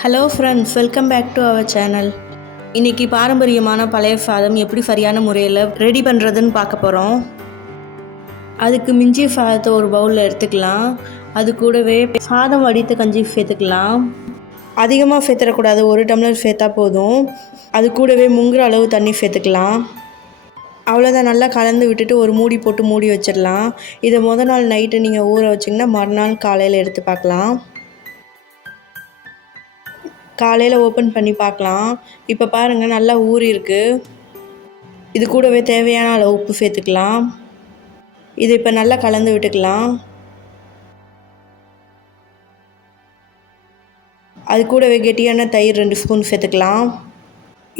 Hello friends welcome back to our channel இன்றைக்கி பாரம்பரியமான பழைய சாதம் எப்படி சரியான முறையில் ரெடி பண்ணுறதுன்னு பார்க்க போகிறோம் அதுக்கு மிஞ்சிய சாதத்தை ஒரு பவுலில் எடுத்துக்கலாம். அது கூடவே சாதம் வடித்த கஞ்சி சேர்த்துக்கலாம். அதிகமாக சேர்த்துடக்கூடாது ஒரு டம்ளர் சேர்த்தா போதும். அது கூடவே முங்குற அளவு தண்ணி சேர்த்துக்கலாம். அவ்வளோதான் நல்லா கலந்து விட்டுட்டு ஒரு மூடி போட்டு மூடி வச்சிடலாம். இதை முத நாள் நைட்டு நீங்கள் ஊற வச்சிங்கன்னா மறுநாள் காலையில் எடுத்து பார்க்கலாம். காலையில் ஓப்பன் பண்ணி பார்க்கலாம். இப்போ பாருங்கள் நல்லா ஊறி இருக்குது இது கூடவே தேவையான அளவு உப்பு சேர்த்துக்கலாம். இது இப்போ நல்லா கலந்து விட்டுக்கலாம். அது கூடவே கெட்டியான தயிர் ரெண்டு ஸ்பூன் சேர்த்துக்கலாம்.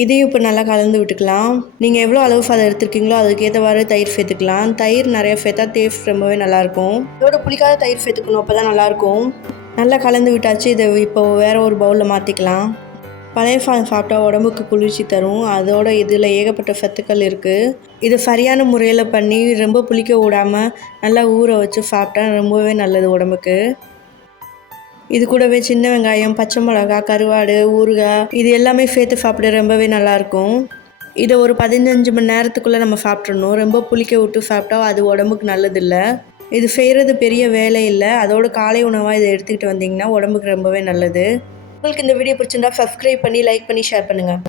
இதையும் இப்போ நல்லா கலந்து விட்டுக்கலாம். நீங்கள் எவ்வளோ அளவு சாதம் எடுத்துருக்கீங்களோ அதுக்கேற்றவாறு தயிர் சேர்த்துக்கலாம். தயிர் நிறையா சேர்த்தா டேஸ்ட் ரொம்பவே நல்லாயிருக்கும் இதோட புளிக்காத தயிர் சேர்த்துக்கணும் அப்போ தான் நல்லாயிருக்கும் நல்லா கலந்து விட்டாச்சு. இதை இப்போ வேறு ஒரு பவுலில் மாற்றிக்கலாம் பழைய சாதம் சாப்பிட்டா உடம்புக்கு குளிர்ச்சி தரும். அதோட இதில் ஏகப்பட்ட சத்துக்கள் இருக்குது இதை சரியான முறையில் பண்ணி ரொம்ப புளிக்க விடாமல் நல்லா ஊற வச்சு சாப்பிட்டா ரொம்பவே நல்லது உடம்புக்கு. இது கூடவே சின்ன வெங்காயம் பச்சை மிளகா கருவாடு ஊறுகாய் இது எல்லாமே சேர்த்து சாப்பிட ரொம்பவே நல்லாயிருக்கும் இதை ஒரு பதினஞ்சு மணி நேரத்துக்குள்ளே நம்ம சாப்பிட்றணும் ரொம்ப புளிக்க விட்டு சாப்பிட்டா அது உடம்புக்கு நல்லதில்லை. இது செய்கிறது பெரிய வேலை இல்லை. அதோட காலை உணவாக இதை எடுத்துக்கிட்டு வந்தீங்கன்னா உடம்புக்கு ரொம்பவே நல்லது. உங்களுக்கு இந்த வீடியோ பிடிச்சிருந்தா சப்ஸ்கிரைப் பண்ணி லைக் பண்ணி ஷேர் பண்ணுங்கள்